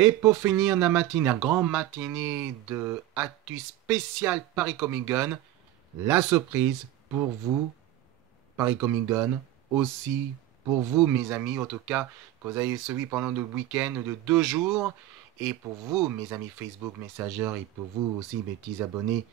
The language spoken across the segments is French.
Et pour finir la matinée, la grande matinée de Actu spécial Paris Comic Gun, la surprise pour vous, Paris Comic Gun, aussi pour vous mes amis, en tout cas, que vous avez suivi pendant le week-end de 2 jours, et pour vous mes amis Facebook Messenger, et pour vous aussi mes petits abonnés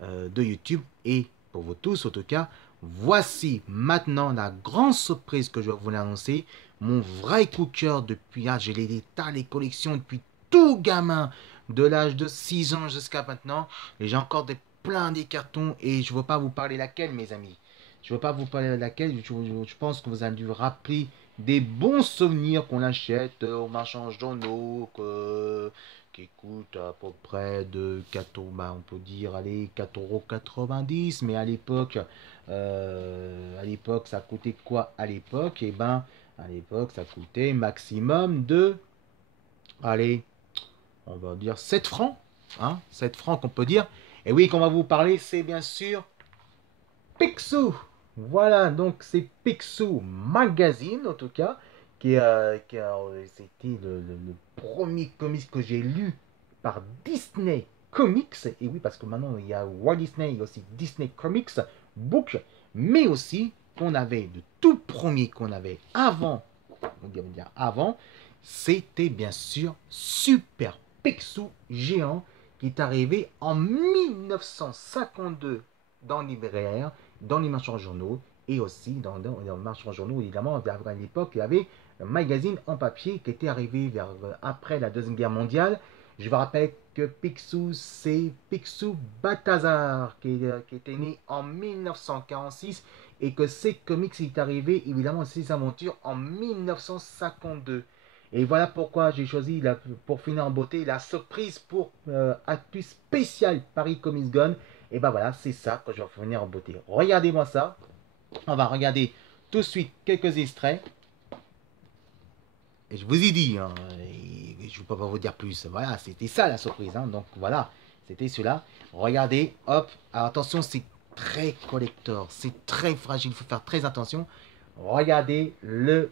de YouTube, et pour vous tous en tout cas, voici maintenant la grande surprise que je vais vous l'annoncer. Mon vrai coup de cœur depuis, j'ai les tas, les collections depuis tout gamin, de l'âge de 6 ans jusqu'à maintenant, et j'ai encore plein des cartons, et je ne veux pas vous parler laquelle mes amis. Je ne veux pas vous parler de laquelle, je pense que vous allez dû rappeler des bons souvenirs qu'on achète au marchand journaux, qui coûte à peu près de 4 euros, bah, on peut dire, allez, 4,90 €, mais à l'époque, ça coûtait quoi à l'époque? Eh ben, à l'époque, ça coûtait maximum de, allez, on va dire 7 francs, hein, 7 francs qu'on peut dire. Et oui, qu'on va vous parler, c'est bien sûr Picsou. Voilà, donc c'est Picsou Magazine, en tout cas, c'était le premier comics que j'ai lu par Disney Comics. Et oui, parce que maintenant, il y a Walt Disney, il y a aussi Disney Comics Book, mais aussi qu'on avait, le tout premier qu'on avait avant, on va dire avant, c'était bien sûr Super Picsou Géant, qui est arrivé en 1952 dans les libraires, dans les marchands journaux, et aussi dans les marchands journaux, évidemment, à l'époque, il y avait un magazine en papier qui était arrivé après la Deuxième Guerre mondiale. Je vous rappelle que Picsou, c'est Picsou Balthazar, qui était né en 1946, et que ses comics est arrivé, évidemment, ses aventures en 1952. Et voilà pourquoi j'ai choisi, pour finir en beauté, la surprise pour Actu spécial Paris Comics Gone. Et ben voilà, c'est ça que je vais finir en beauté. Regardez-moi ça. On va regarder tout de suite quelques extraits. Et je vous ai dit, hein, je ne peux pas vous dire plus. Voilà, c'était ça la surprise. Hein. Donc voilà, c'était cela. Regardez, hop. Alors, attention, c'est très collector. C'est très fragile. Il faut faire très attention. Regardez le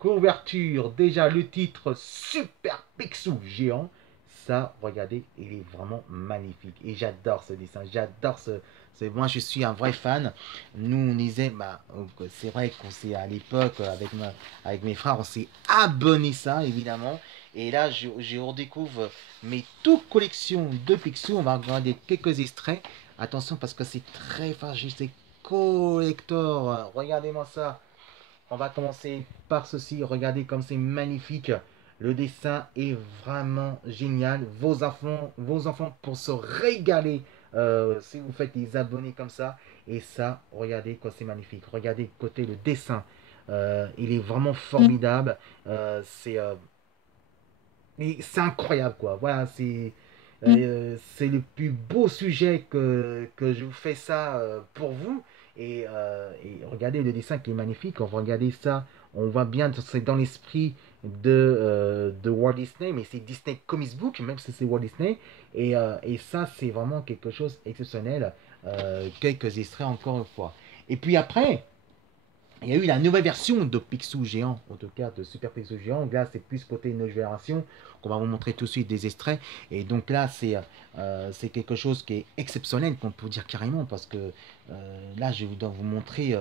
couverture. Déjà, le titre Super Picsou Géant. Ça, regardez, il est vraiment magnifique. Et j'adore ce dessin. J'adore moi, je suis un vrai fan. Nous, on disait, bah, c'est vrai qu'on s'est à l'époque, avec mes frères, on s'est abonné ça, évidemment. Et là, je redécouvre mes toutes collections de Picsou. On va regarder quelques extraits. Attention, parce que c'est très fragile, c'est collector. Regardez-moi ça. On va commencer par ceci. Regardez comme c'est magnifique. Le dessin est vraiment génial. Vos enfants pour se régaler si vous faites des abonnés comme ça. Et ça, regardez quoi, c'est magnifique. Regardez côté le dessin. Il est vraiment formidable. C'est incroyable quoi. Voilà, c'est le plus beau sujet que je vous fais ça pour vous. Et regardez le dessin qui est magnifique. On va regarder ça. On voit bien, c'est dans l'esprit de Walt Disney, mais c'est Disney Comics Book, même si c'est Walt Disney. Et ça, c'est vraiment quelque chose d'exceptionnel. Quelques extraits encore une fois. Et puis après, il y a eu la nouvelle version de Picsou Géant, en tout cas de Super Picsou Géant. Là, c'est plus côté nouvelle génération, qu'on va vous montrer tout de suite des extraits. Et donc là, c'est quelque chose qui est exceptionnel, qu'on peut dire carrément, parce que là, je dois vous montrer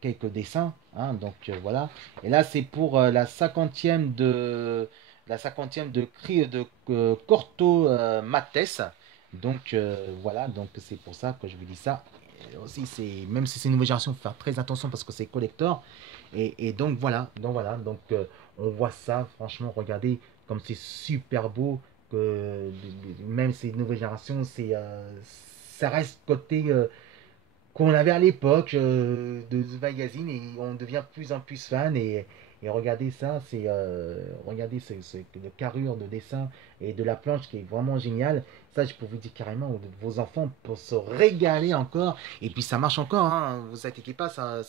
quelques dessins. Hein, donc voilà. Et là, c'est pour la 50e de Corto Maltese. Donc voilà, donc c'est pour ça que je vous dis ça. Aussi, même si c'est une nouvelle génération, il faut faire très attention parce que c'est collector. Et donc voilà, on voit ça, franchement, regardez comme c'est super beau, que même si c'est une nouvelle génération, ça reste côté qu'on avait à l'époque de ce magazine, et on devient de plus en plus fan. Et regardez ça, regardez le carrure de dessin et de la planche qui est vraiment génial. Ça, je peux vous dire carrément, vos enfants pour se régaler encore. Et puis ça marche encore, hein, vous inquiétez pas, ça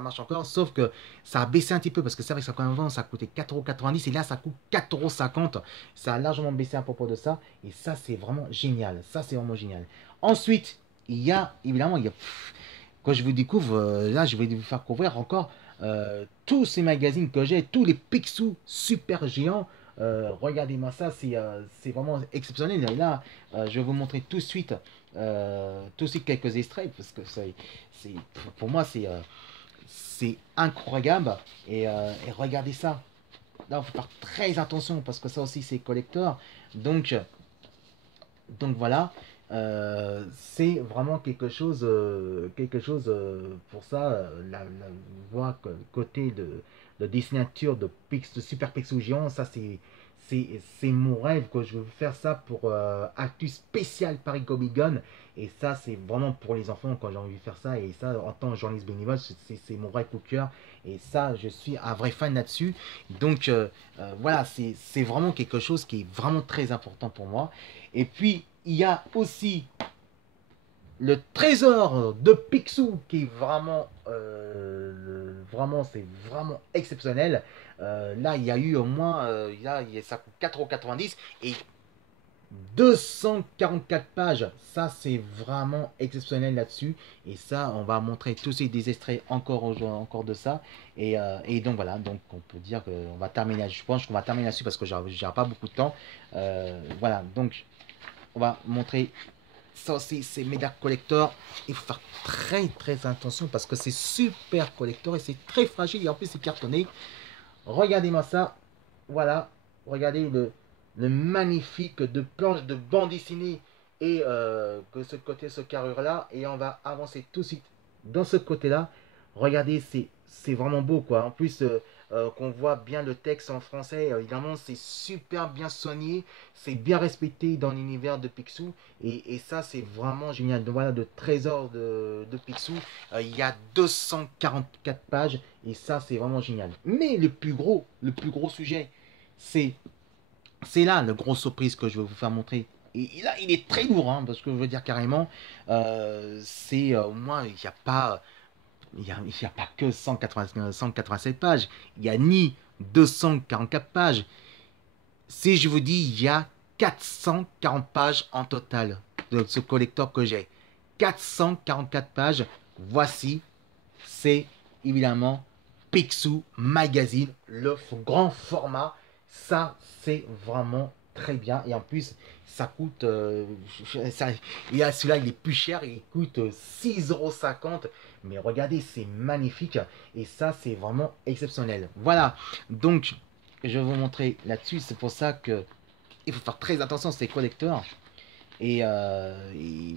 marche encore. Sauf que ça a baissé un petit peu parce que c'est vrai que ça, quand même, avant, ça coûtait 4,90 € et là ça coûte 4,50 €. Ça a largement baissé à propos de ça. Et ça, c'est vraiment génial. Ça, c'est vraiment génial. Ensuite, il y a, évidemment, quand je vous découvre, là, je vais vous faire couvrir encore tous ces magazines que j'ai, tous les Picsou super géants. Regardez-moi ça, c'est vraiment exceptionnel. Et là, je vais vous montrer tout de suite quelques extraits parce que c'est, pour moi, c'est incroyable. Et regardez ça. Là, il faut faire très attention parce que ça aussi, c'est collector. Donc, donc voilà, c'est vraiment quelque chose pour ça, voir côté de signature de Super Pixel Géant, ça c'est mon rêve que je veux faire ça pour Actu spécial Paris Comic Con. Et ça, c'est vraiment pour les enfants quand j'ai envie de faire ça. Et ça, en tant que journaliste bénévole, c'est mon vrai coup de cœur. Et ça, je suis un vrai fan là-dessus. Donc voilà, c'est vraiment quelque chose qui est vraiment très important pour moi. Et puis, il y a aussi le trésor de Picsou qui est c'est vraiment exceptionnel. Là, il y a eu au moins, ça coûte 4,90 € et 244 pages. Ça, c'est vraiment exceptionnel là-dessus. Et ça, on va montrer tous ces des extraits encore de ça. Et donc voilà, donc on peut dire qu'on va terminer. Je pense qu'on va terminer là-dessus parce que j'ai pas beaucoup de temps. Voilà, donc on va montrer ça aussi, c'est méga collector. Il faut faire très attention parce que c'est super collector et c'est très fragile et en plus c'est cartonné. Regardez-moi ça. Voilà, regardez le magnifique de planche de bande dessinée et que ce côté, ce carrure là. Et on va avancer tout de suite dans ce côté là. Regardez, c'est vraiment beau quoi. En plus, qu'on voit bien le texte en français, évidemment, c'est super bien soigné, c'est bien respecté dans l'univers de Picsou. Et ça, c'est vraiment génial. Donc voilà, le trésor de Picsou. Il y a 244 pages et ça, c'est vraiment génial. Mais le plus gros sujet, c'est là, le gros surprise que je vais vous faire montrer. Et là, il est très lourd, hein, parce que je veux dire carrément, c'est au moins, il y a pas que 187 pages. Il n'y a ni 244 pages. Si je vous dis, il y a 440 pages en total de ce collector que j'ai. 444 pages. Voici, c'est évidemment Picsou Magazine, le grand format. Ça, c'est vraiment très bien. Et en plus, ça coûte. Celui-là, il est plus cher. Il coûte 6,50 €. Mais regardez, c'est magnifique. Et ça, c'est vraiment exceptionnel. Voilà. Donc, je vais vous montrer là-dessus. C'est pour ça que il faut faire très attention à ces collecteurs. Et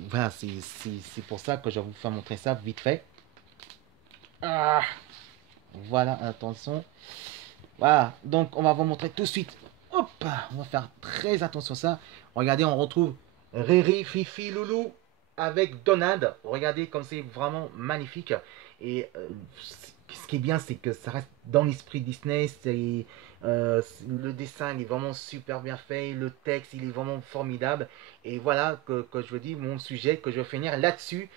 voilà, c'est pour ça que je vais vous faire montrer ça vite fait. Ah, voilà, attention. Voilà, donc on va vous montrer tout de suite. Hop, on va faire très attention à ça. Regardez, on retrouve Riri, Fifi, Loulou avec Donald. Regardez comme c'est vraiment magnifique. Et ce qui est bien, c'est que ça reste dans l'esprit Disney. Le dessin il est vraiment super bien fait. Le texte, il est vraiment formidable. Et voilà que je veux dire, mon sujet, que je vais finir là-dessus.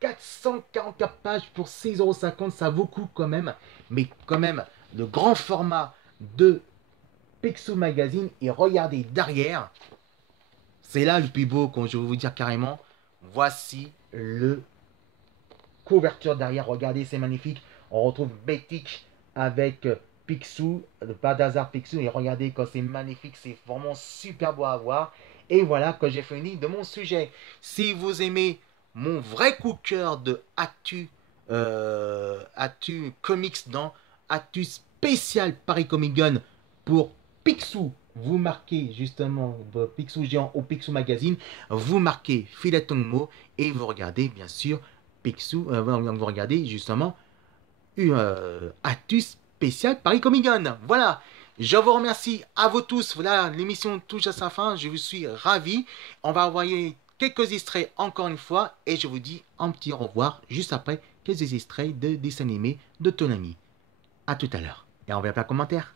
444 pages pour 6,50 €, ça vaut le coup quand même. Mais quand même, le grand format de Picsou Magazine. Et regardez derrière, c'est là le plus beau, quand je vais vous dire carrément. Voici le couverture derrière. Regardez, c'est magnifique. On retrouve Betty avec Picsou, le pas d'hasard Picsou. Et regardez, quand c'est magnifique, c'est vraiment super beau à voir. Et voilà que j'ai fini de mon sujet. Si vous aimez mon vrai coup de cœur de Actu Comics dans Actu spécial Paris Comic Con pour Picsou, vous marquez justement Picsou Géant ou Picsou Magazine, vous marquez Filet Tongmo et vous regardez bien sûr Picsou, vous regardez justement Actu spécial Paris Comic Con. Voilà, je vous remercie à vous tous. Voilà, l'émission touche à sa fin, je vous suis ravi. On va envoyer quelques extraits encore une fois et je vous dis un petit au revoir juste après quelques extraits de dessins animés de Toonami. A tout à l'heure et on verra plein de commentaires.